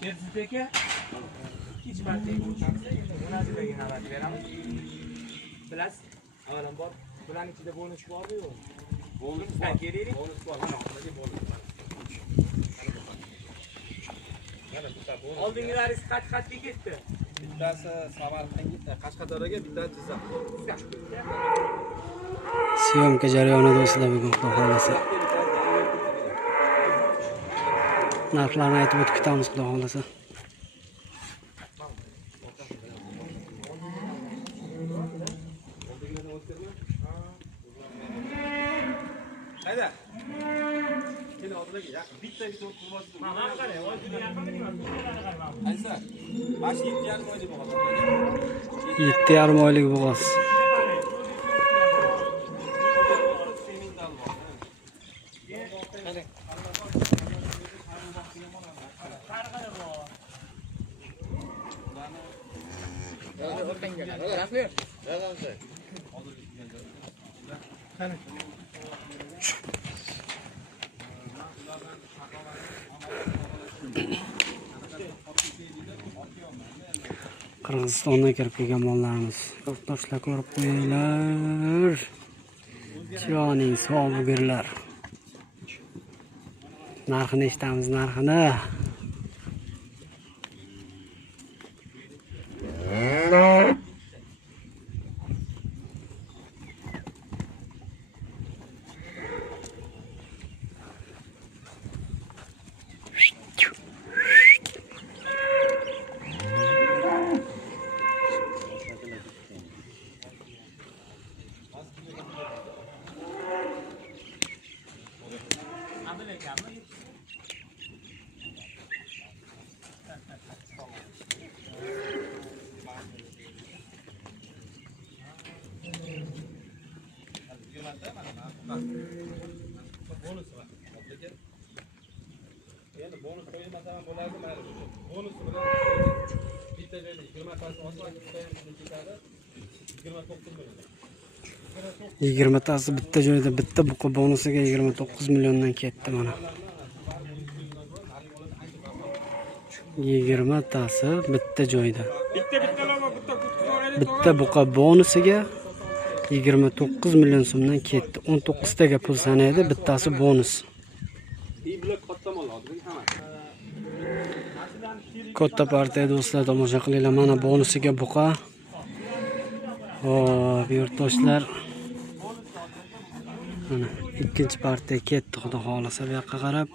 Shersiz aka. Ikkinchi marta ko'rishamiz. Munosabatga navbat beramiz. Bilasiz, avvalambor bularning ichida bonus bormi yo'qmi? Bonus bor. Keling. Bonus bor. Mana hozirgi bonus bor. Mana bitta bonus. Oldingilaringiz qatga ketdi. Bittasi Samarqandga, Qashqadaryoga, bittasi Jizzax. Syomka jarayoni do'stlar, bugun Xudo xolasa. Narxlarni aytib o'tib ketamiz, Xudo xolasa. Hayda. Keling oldiga yaqin. Bittaga to'rt bo'lmasa. Mana qarang, oldiga yaqinmi? Qaysi? Bash 7,5 oylik bo'ladi. 7,5 oylik bo'g'oz. Qirg'izistondan kirib kelgan mollarimiz. Do'stlar ko'rib qo'yinglar. Joning sog' bo'linglar. Narxini eshitamiz, narxini. Bonus var. Endi bonus qo'yilmasa ham bo'lardi, mayli. Bonus bilan bitta joyda 20 tasi osib ketadi. 29 million. 20 tasi bitta joyda, bitta buqa bonusiga 29 milliondan ketdi mana. 20 tasi bitta joyda. Bitta buqa bonusiga 29 million so'mdan ketdi. 19 taga pul sanaydi, bittasi bonus. Katta partiya do'stlar, tomosha qilinglar. Mana bonusiga buqa. Hop, yurtdoshlar. Mana ikkinchi partiya ketdi, Xudo xolasa bu yoqqa qarab.